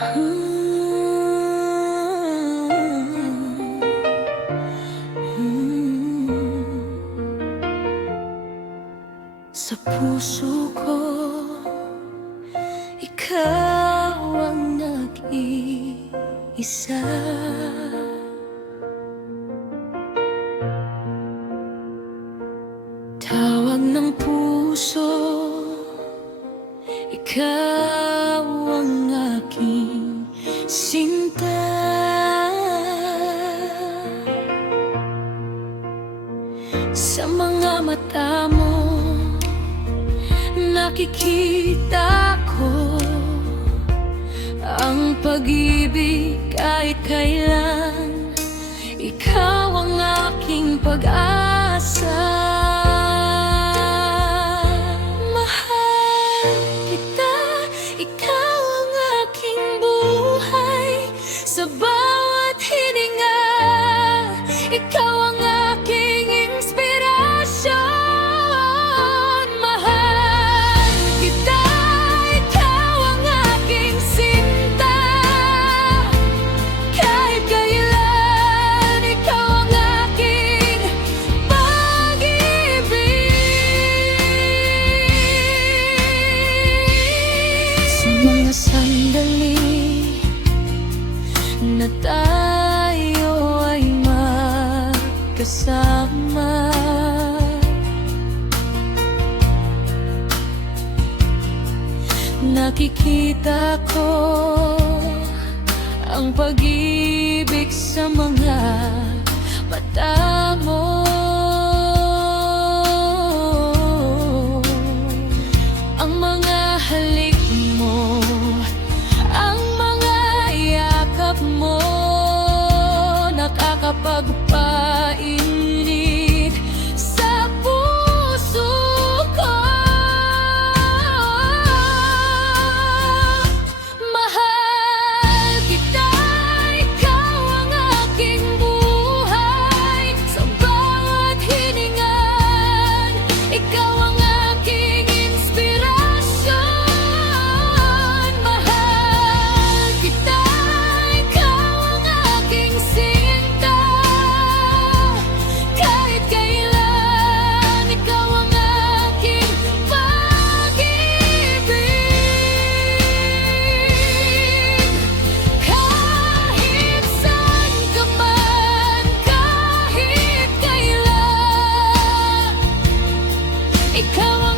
Sa puso ko, ikaw ang nag-iisa. Tawag ng puso, ikaw ang aking sinta. Sa mga mata mo, nakikita ko ang pag-ibig kahit kailan. Ikaw ang aking pag-asa. Mahal kita, ikaw ang aking buhay. Sa bawat hininga, ikaw ang aking inspirasyon. Mahal kita, ikaw ang aking sinta. Kahit kailan, ikaw ang aking pag-ibig. Sa mga sandali na tayo ay magkasama, nakikita ko ang pag-ibig sa mga mata mo. Ang mga halik mo, ang mga yakap mo, nakakapagpainit sa puso ko. Mahal kita, ikaw ang aking buhay. Sa bawat hiningan, ikaw ang aking inspirasyon. Mahal kita, ikaw ang aking sinta. Kahit kailan, ikaw ang aking pag-ibig. Kahit saan ka man, kahit kailan, ikaw